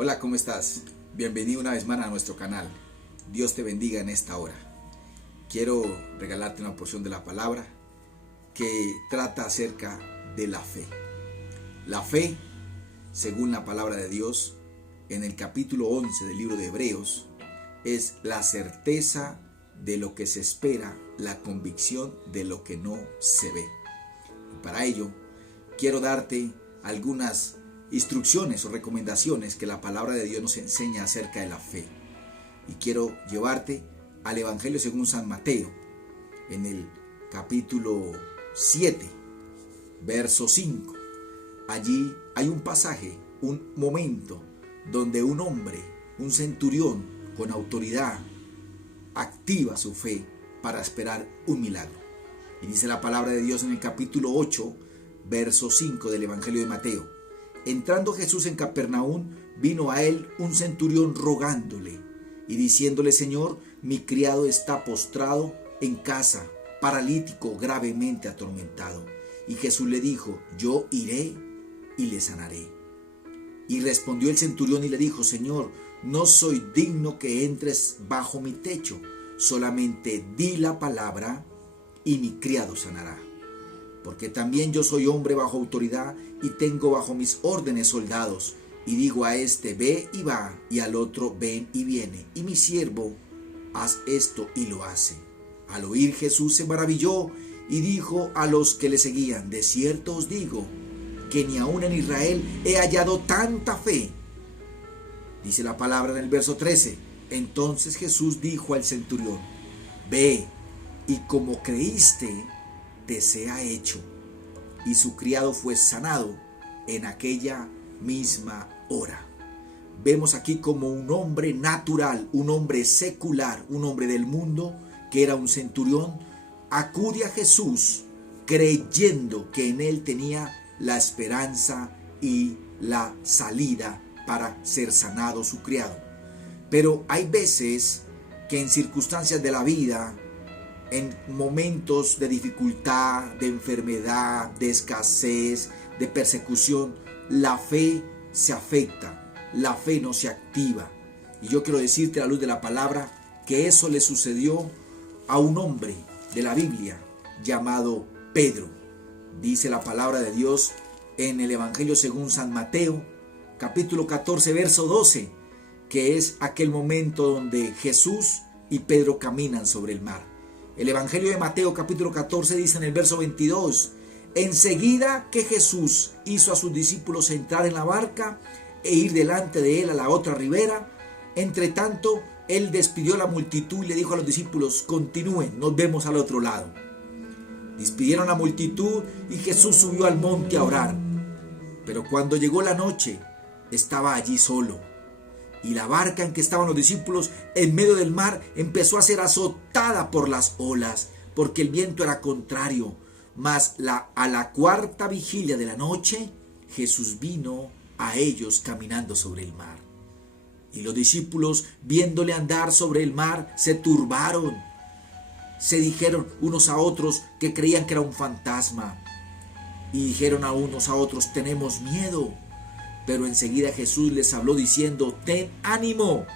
Hola, ¿cómo estás? Bienvenido una vez más a nuestro canal. Dios te bendiga en esta hora. Quiero regalarte una porción de la palabra que trata acerca de la fe. La fe, según la palabra de Dios, en el capítulo 11 del libro de Hebreos, es la certeza de lo que se espera, la convicción de lo que no se ve. Y para ello, quiero darte algunas instrucciones o recomendaciones que la palabra de Dios nos enseña acerca de la fe. Y quiero llevarte al Evangelio según San Mateo, en el capítulo 7, verso 5. Allí hay un pasaje, un momento, donde un hombre, un centurión con autoridad, activa su fe para esperar un milagro. Y dice la palabra de Dios en el capítulo 8, verso 5 del Evangelio de Mateo. Entrando Jesús en Capernaum, vino a él un centurión rogándole y diciéndole: Señor, mi criado está postrado en casa, paralítico, gravemente atormentado. Y Jesús le dijo: yo iré y le sanaré. Y respondió el centurión y le dijo: Señor, no soy digno que entres bajo mi techo, solamente di la palabra y mi criado sanará. Porque también yo soy hombre bajo autoridad y tengo bajo mis órdenes soldados. Y digo a este: ve y va, y al otro: ven y viene. Y mi siervo: haz esto, y lo hace. Al oír Jesús se maravilló y dijo a los que le seguían: de cierto os digo que ni aun en Israel he hallado tanta fe. Dice la palabra en el verso 13. Entonces Jesús dijo al centurión: ve, y como creíste, te sea hecho. Y su criado fue sanado en aquella misma hora. Vemos aquí como un hombre natural, un hombre secular, un hombre del mundo, que era un centurión, acude a Jesús creyendo que en él tenía la esperanza y la salida para ser sanado su criado. Pero hay veces que en circunstancias de la vida, en momentos de dificultad, de enfermedad, de escasez, de persecución, la fe se afecta, la fe no se activa. Y yo quiero decirte a la luz de la palabra que eso le sucedió a un hombre de la Biblia llamado Pedro. Dice la palabra de Dios en el Evangelio según San Mateo, capítulo 14, verso 12, que es aquel momento donde Jesús y Pedro caminan sobre el mar. El Evangelio de Mateo capítulo 14 dice en el verso 22: enseguida que Jesús hizo a sus discípulos entrar en la barca e ir delante de él a la otra ribera, entre tanto él despidió a la multitud y le dijo a los discípulos: continúen, nos vemos al otro lado. Despidieron a la multitud y Jesús subió al monte a orar. Pero cuando llegó la noche, estaba allí solo. Y la barca en que estaban los discípulos en medio del mar empezó a ser azotada por las olas, porque el viento era contrario. Mas a la cuarta vigilia de la noche, Jesús vino a ellos caminando sobre el mar. Y los discípulos, viéndole andar sobre el mar, se turbaron. Se dijeron unos a otros que creían que era un fantasma. Y dijeron a unos a otros: tenemos miedo. Pero enseguida Jesús les habló diciendo: ten ánimo,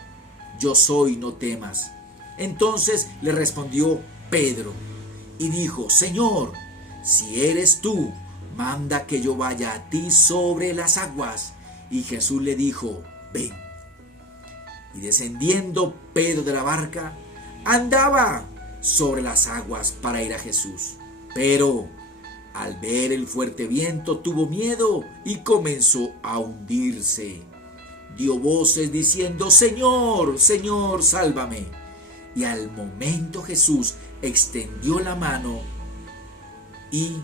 yo soy, no temas. Entonces le respondió Pedro y dijo: Señor, si eres tú, manda que yo vaya a ti sobre las aguas. Y Jesús le dijo: ven. Y descendiendo Pedro de la barca, andaba sobre las aguas para ir a Jesús. Pero al ver el fuerte viento tuvo miedo y comenzó a hundirse. Dio voces diciendo: Señor, Señor, sálvame. Y al momento Jesús extendió la mano y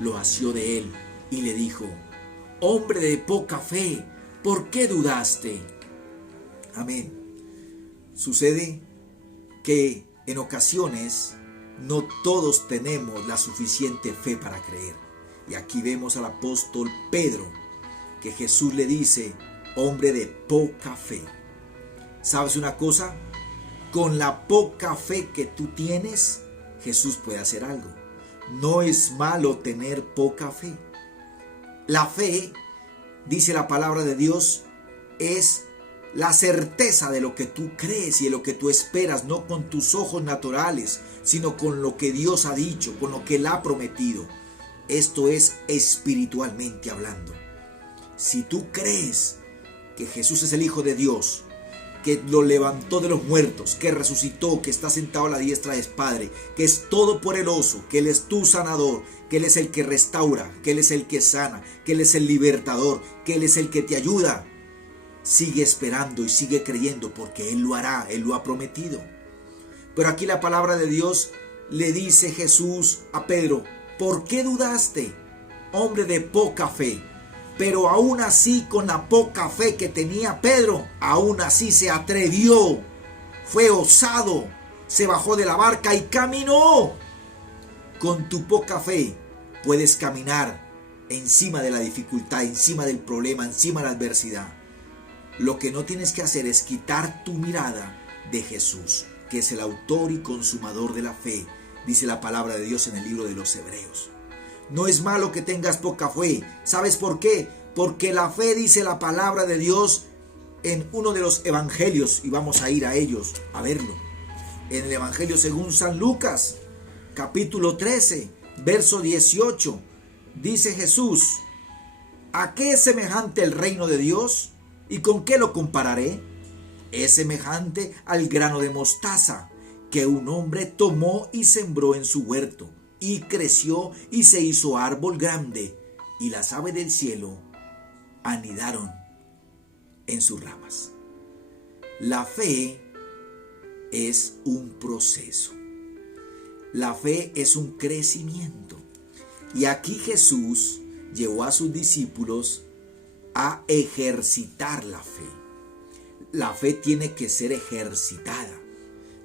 lo asió de él y le dijo: hombre de poca fe, ¿por qué dudaste? Amén. Sucede que en ocasiones no todos tenemos la suficiente fe para creer. Y aquí vemos al apóstol Pedro, que Jesús le dice: hombre de poca fe. ¿Sabes una cosa? Con la poca fe que tú tienes, Jesús puede hacer algo. No es malo tener poca fe. La fe, dice la palabra de Dios, es la certeza de lo que tú crees y de lo que tú esperas, no con tus ojos naturales, sino con lo que Dios ha dicho, con lo que Él ha prometido. Esto es espiritualmente hablando. Si tú crees que Jesús es el Hijo de Dios, que lo levantó de los muertos, que resucitó, que está sentado a la diestra del Padre, que es todopoderoso, que Él es tu sanador, que Él es el que restaura, que Él es el que sana, que Él es el libertador, que Él es el que te ayuda, sigue esperando y sigue creyendo, porque Él lo hará, Él lo ha prometido. Pero aquí la palabra de Dios le dice Jesús a Pedro: ¿por qué dudaste, hombre de poca fe? Pero aún así, con la poca fe que tenía Pedro, aún así se atrevió, fue osado, se bajó de la barca y caminó. Con tu poca fe puedes caminar encima de la dificultad, encima del problema, encima de la adversidad. Lo que no tienes que hacer es quitar tu mirada de Jesús, que es el autor y consumador de la fe, dice la palabra de Dios en el libro de los Hebreos. No es malo que tengas poca fe. ¿Sabes por qué? Porque la fe, dice la palabra de Dios en uno de los evangelios, y vamos a ir a ellos a verlo. En el evangelio según San Lucas, capítulo 13, verso 18, dice Jesús: ¿a qué es semejante el reino de Dios? ¿Y con qué lo compararé? Es semejante al grano de mostaza que un hombre tomó y sembró en su huerto, y creció y se hizo árbol grande, y las aves del cielo anidaron en sus ramas. La fe es un proceso. La fe es un crecimiento. Y aquí Jesús llevó a sus discípulos a ejercitar la fe. La fe tiene que ser ejercitada.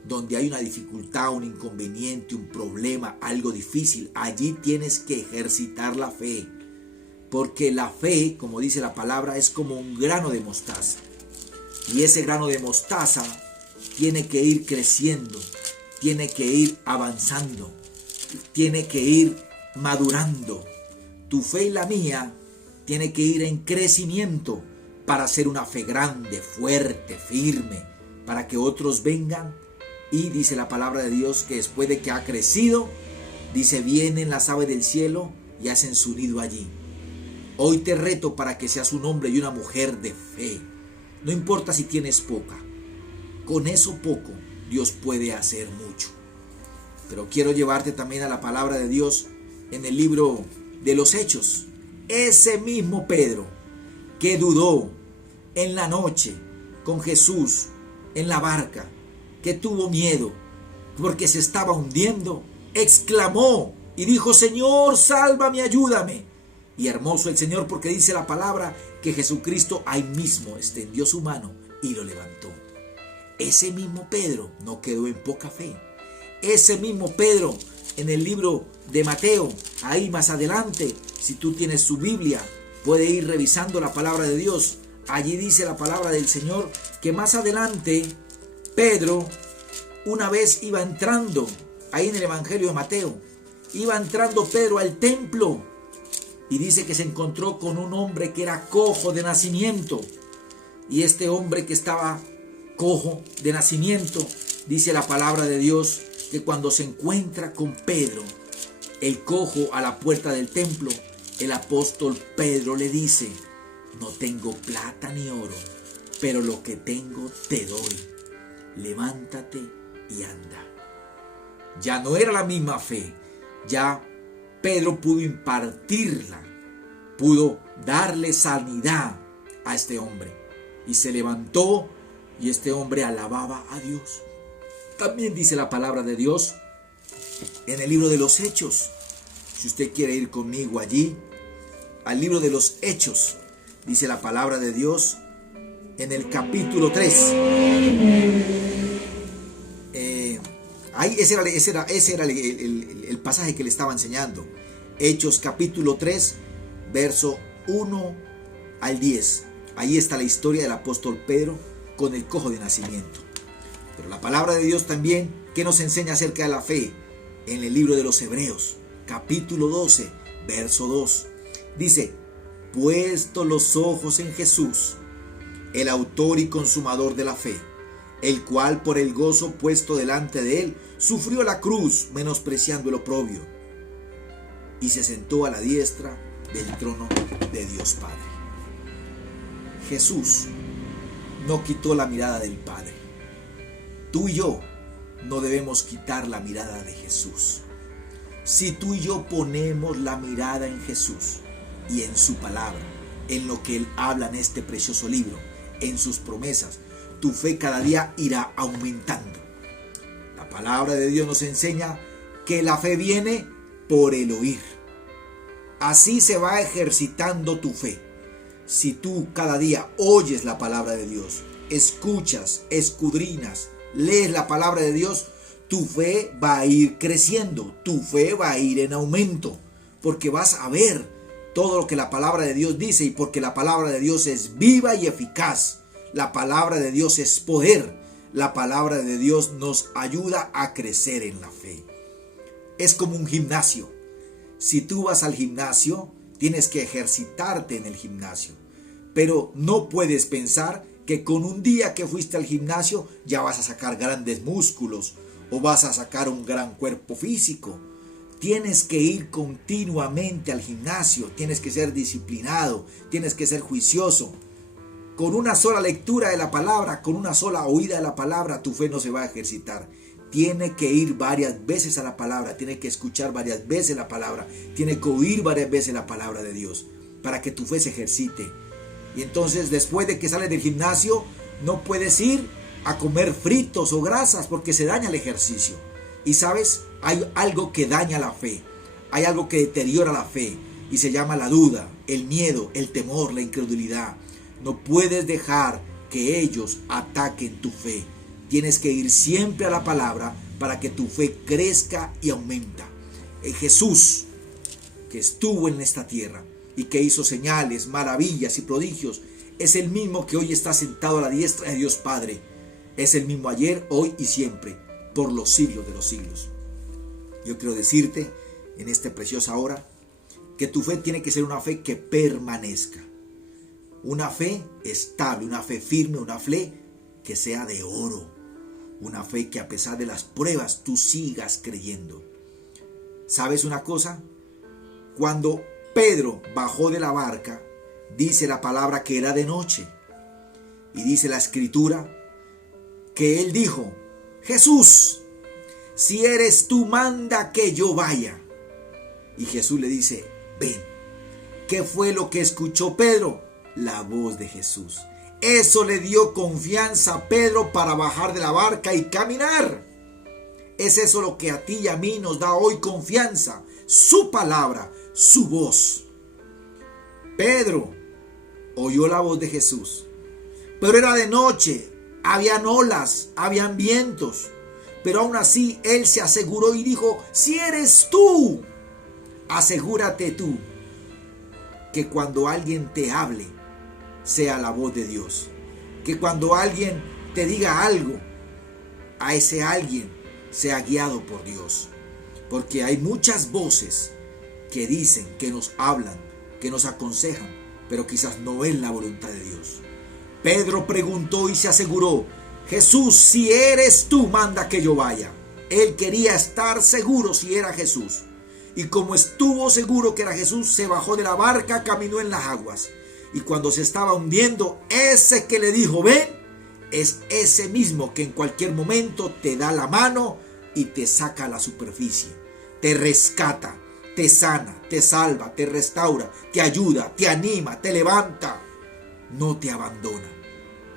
Donde hay una dificultad, un inconveniente, un problema, algo difícil, allí tienes que ejercitar la fe. Porque la fe, como dice la palabra, es como un grano de mostaza. Y ese grano de mostaza tiene que ir creciendo, tiene que ir avanzando, tiene que ir madurando. Tu fe y la mía tiene que ir en crecimiento para ser una fe grande, fuerte, firme, para que otros vengan. Y dice la palabra de Dios que después de que ha crecido, dice, vienen las aves del cielo y hacen su nido allí. Hoy te reto para que seas un hombre y una mujer de fe. No importa si tienes poca. Con eso poco, Dios puede hacer mucho. Pero quiero llevarte también a la palabra de Dios en el libro de los Hechos. Ese mismo Pedro que dudó en la noche con Jesús en la barca, que tuvo miedo porque se estaba hundiendo, exclamó y dijo: Señor, sálvame, ayúdame. Y hermoso el Señor, porque dice la palabra que Jesucristo ahí mismo extendió su mano y lo levantó. Ese mismo Pedro no quedó en poca fe. Ese mismo Pedro, en el libro de Mateo, ahí más adelante, si tú tienes su Biblia, puede ir revisando la palabra de Dios. Allí dice la palabra del Señor que más adelante Pedro, una vez iba entrando, ahí en el Evangelio de Mateo, iba entrando Pedro al templo y dice que se encontró con un hombre que era cojo de nacimiento. Y este hombre que estaba cojo de nacimiento, dice la palabra de Dios, que cuando se encuentra con Pedro, el cojo, a la puerta del templo, el apóstol Pedro le dice: no tengo plata ni oro, pero lo que tengo te doy. Levántate y anda. Ya no era la misma fe. Ya Pedro pudo impartirla, pudo darle sanidad a este hombre. Y se levantó y este hombre alababa a Dios. También dice la palabra de Dios en el libro de los Hechos. Si usted quiere ir conmigo allí, al libro de los Hechos, dice la palabra de Dios en el capítulo 3. Ese era el pasaje que le estaba enseñando. Hechos capítulo 3, verso 1 al 10. Ahí está la historia del apóstol Pedro con el cojo de nacimiento. Pero la palabra de Dios también, que nos enseña acerca de la fe, en el libro de los Hebreos, capítulo 12, verso 2. Dice: puesto los ojos en Jesús, el autor y consumador de la fe, el cual por el gozo puesto delante de él sufrió la cruz, menospreciando el oprobio, y se sentó a la diestra del trono de Dios Padre. Jesús no quitó la mirada del Padre. Tú y yo no debemos quitar la mirada de Jesús. Si tú y yo ponemos la mirada en Jesús y en su palabra, en lo que Él habla en este precioso libro, en sus promesas, tu fe cada día irá aumentando. La palabra de Dios nos enseña que la fe viene por el oír. Así se va ejercitando tu fe. Si tú cada día oyes la palabra de Dios, escuchas, escudriñas, lees la palabra de Dios, tu fe va a ir creciendo, tu fe va a ir en aumento, porque vas a ver todo lo que la palabra de Dios dice, y porque la palabra de Dios es viva y eficaz. La palabra de Dios es poder. La palabra de Dios nos ayuda a crecer en la fe. Es como un gimnasio. Si tú vas al gimnasio, tienes que ejercitarte en el gimnasio. Pero no puedes pensar que con un día que fuiste al gimnasio ya vas a sacar grandes músculos o vas a sacar un gran cuerpo físico. Tienes que ir continuamente al gimnasio, tienes que ser disciplinado, tienes que ser juicioso. Con una sola lectura de la palabra, con una sola oída de la palabra, tu fe no se va a ejercitar. Tiene que ir varias veces a la palabra, tiene que escuchar varias veces la palabra, tiene que oír varias veces la palabra de Dios para que tu fe se ejercite. Y entonces, después de que sales del gimnasio, no puedes ir a comer fritos o grasas porque se daña el ejercicio. Y sabes, hay algo que daña la fe, hay algo que deteriora la fe y se llama la duda, el miedo, el temor, la incredulidad. No puedes dejar que ellos ataquen tu fe. Tienes que ir siempre a la palabra para que tu fe crezca y aumenta. Jesús, que estuvo en esta tierra y que hizo señales, maravillas y prodigios, es el mismo que hoy está sentado a la diestra de Dios Padre. Es el mismo ayer, hoy y siempre, por los siglos de los siglos. Yo quiero decirte en esta preciosa hora que tu fe tiene que ser una fe que permanezca. Una fe estable, una fe firme, una fe que sea de oro. Una fe que a pesar de las pruebas tú sigas creyendo. ¿Sabes una cosa? Cuando Pedro bajó de la barca, dice la palabra que era de noche. Y dice la escritura que él dijo: Jesús, si eres tú, manda que yo vaya. Y Jesús le dice: ven. ¿Qué fue lo que escuchó Pedro? La voz de Jesús. Eso le dio confianza a Pedro para bajar de la barca y caminar. Es eso lo que a ti y a mí nos da hoy confianza. Su palabra, su voz. Pedro oyó la voz de Jesús, pero era de noche, habían olas, habían vientos, pero aún así él se aseguró y dijo: si eres tú, asegúrate tú que cuando alguien te hable sea la voz de Dios, que cuando alguien te diga algo, a ese alguien sea guiado por Dios, porque hay muchas voces que dicen, que nos hablan, que nos aconsejan, pero quizás no es la voluntad de Dios. Pedro preguntó y se aseguró: Jesús, si eres tú, manda que yo vaya. Él quería estar seguro si era Jesús. Y como estuvo seguro que era Jesús, se bajó de la barca, caminó en las aguas. Y cuando se estaba hundiendo, ese que le dijo ven, es ese mismo que en cualquier momento te da la mano y te saca a la superficie. Te rescata, te sana, te salva, te restaura, te ayuda, te anima, te levanta. No te abandona.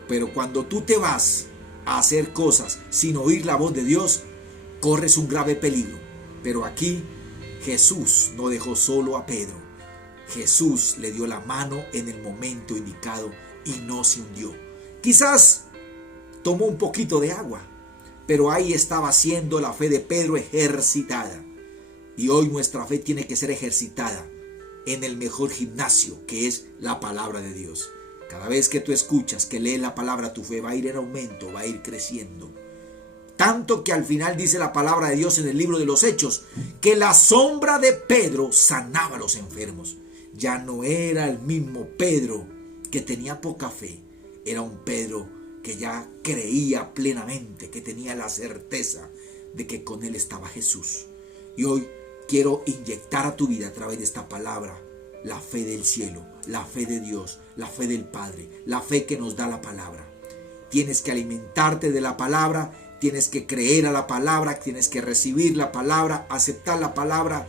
Pero cuando tú te vas a hacer cosas sin oír la voz de Dios, corres un grave peligro. Pero aquí Jesús no dejó solo a Pedro. Jesús le dio la mano en el momento indicado y no se hundió. Quizás tomó un poquito de agua, pero ahí estaba siendo la fe de Pedro ejercitada. Y hoy nuestra fe tiene que ser ejercitada en el mejor gimnasio, que es la palabra de Dios. Cada vez que tú escuchas, que lees la palabra, tu fe va a ir en aumento, va a ir creciendo. Tanto que al final dice la palabra de Dios en el libro de los Hechos, que la sombra de Pedro sanaba a los enfermos. Ya no era el mismo Pedro que tenía poca fe. Era un Pedro que ya creía plenamente, que tenía la certeza de que con él estaba Jesús. Y hoy quiero inyectar a tu vida a través de esta palabra la fe del cielo, la fe de Dios, la fe del Padre, la fe que nos da la palabra. Tienes que alimentarte de la palabra, tienes que creer a la palabra, tienes que recibir la palabra, aceptar la palabra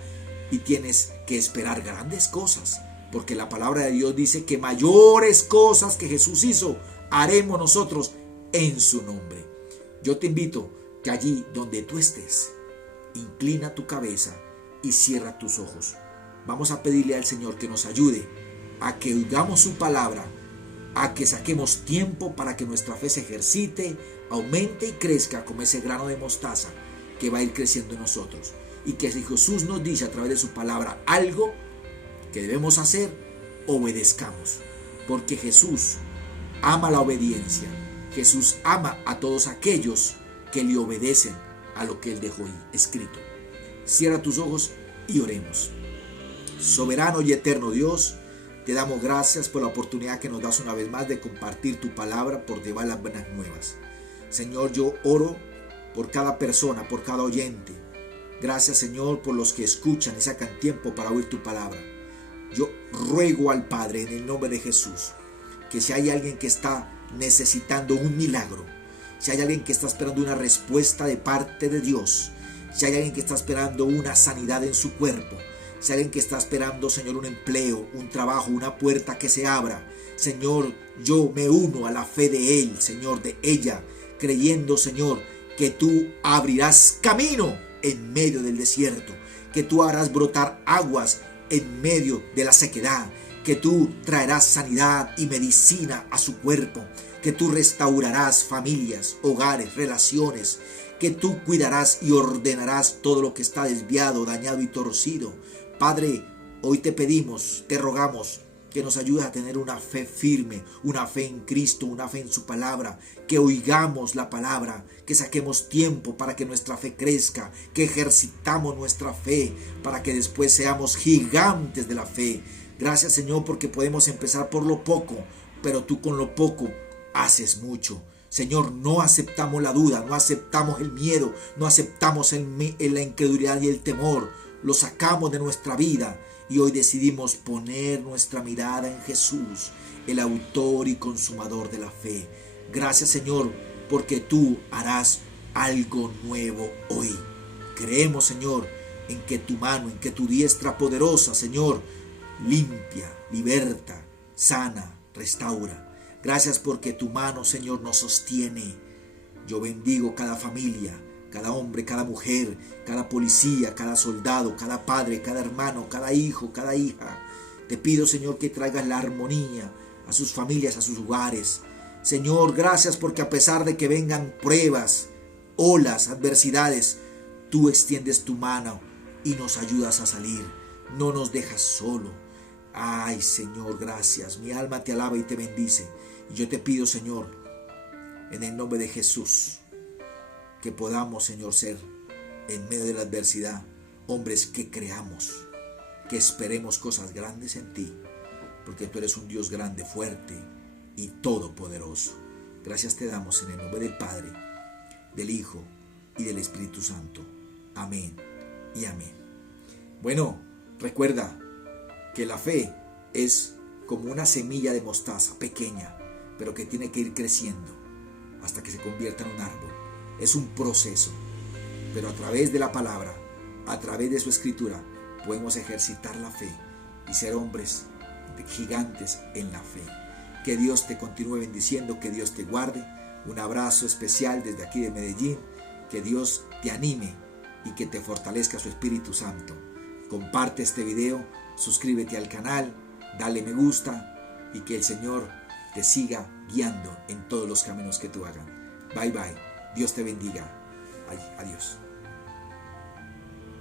y tienes que esperar grandes cosas, porque la palabra de Dios dice que mayores cosas que Jesús hizo, haremos nosotros en su nombre. Yo te invito que allí donde tú estés, inclina tu cabeza y cierra tus ojos. Vamos a pedirle al Señor que nos ayude a que oigamos su palabra, a que saquemos tiempo para que nuestra fe se ejercite, aumente y crezca como ese grano de mostaza que va a ir creciendo en nosotros. Y que si Jesús nos dice a través de su palabra algo que debemos hacer, obedezcamos. Porque Jesús ama la obediencia. Jesús ama a todos aquellos que le obedecen a lo que Él dejó escrito. Cierra tus ojos y oremos. Soberano y eterno Dios, te damos gracias por la oportunidad que nos das una vez más de compartir tu palabra por llevar las buenas nuevas. Señor, yo oro por cada persona, por cada oyente. Gracias, Señor, por los que escuchan y sacan tiempo para oír tu palabra. Yo ruego al Padre en el nombre de Jesús que si hay alguien que está necesitando un milagro, si hay alguien que está esperando una respuesta de parte de Dios, si hay alguien que está esperando una sanidad en su cuerpo, si hay alguien que está esperando, Señor, un empleo, un trabajo, una puerta que se abra, Señor, yo me uno a la fe de él, Señor, de ella, creyendo, Señor, que tú abrirás camino en medio del desierto, que tú harás brotar aguas en medio de la sequedad, que tú traerás sanidad y medicina a su cuerpo, que tú restaurarás familias, hogares, relaciones, que tú cuidarás y ordenarás todo lo que está desviado, dañado y torcido. Padre, hoy te pedimos, te rogamos que nos ayudes a tener una fe firme, una fe en Cristo, una fe en su palabra, que oigamos la palabra, que saquemos tiempo para que nuestra fe crezca, que ejercitamos nuestra fe para que después seamos gigantes de la fe. Gracias, Señor, porque podemos empezar por lo poco, pero tú con lo poco haces mucho. Señor, no aceptamos la duda, no aceptamos el miedo, no aceptamos la incredulidad y el temor. Lo sacamos de nuestra vida y hoy decidimos poner nuestra mirada en Jesús, el autor y consumador de la fe. Gracias, Señor, porque tú harás algo nuevo hoy. Creemos, Señor, en que tu mano, en que tu diestra poderosa, Señor, limpia, liberta, sana, restaura. Gracias porque tu mano, Señor, nos sostiene. Yo bendigo cada familia, cada hombre, cada mujer, cada policía, cada soldado, cada padre, cada hermano, cada hijo, cada hija. Te pido, Señor, que traigas la armonía a sus familias, a sus hogares. Señor, gracias porque a pesar de que vengan pruebas, olas, adversidades, tú extiendes tu mano y nos ayudas a salir. No nos dejas solo. Ay, Señor, gracias. Mi alma te alaba y te bendice. Y yo te pido, Señor, en el nombre de Jesús, que podamos, Señor, ser en medio de la adversidad hombres que creamos, que esperemos cosas grandes en ti, porque tú eres un Dios grande, fuerte y todopoderoso. Gracias te damos en el nombre del Padre, del Hijo y del Espíritu Santo. Amén y amén. Bueno, recuerda que la fe es como una semilla de mostaza pequeña, pero que tiene que ir creciendo hasta que se convierta en un árbol. Es un proceso, pero a través de la palabra, a través de su escritura, podemos ejercitar la fe y ser hombres gigantes en la fe. Que Dios te continúe bendiciendo, que Dios te guarde. Un abrazo especial desde aquí de Medellín. Que Dios te anime y que te fortalezca su Espíritu Santo. Comparte este video, suscríbete al canal, dale me gusta y que el Señor te siga guiando en todos los caminos que tú hagas. Bye bye. Dios te bendiga. Adiós.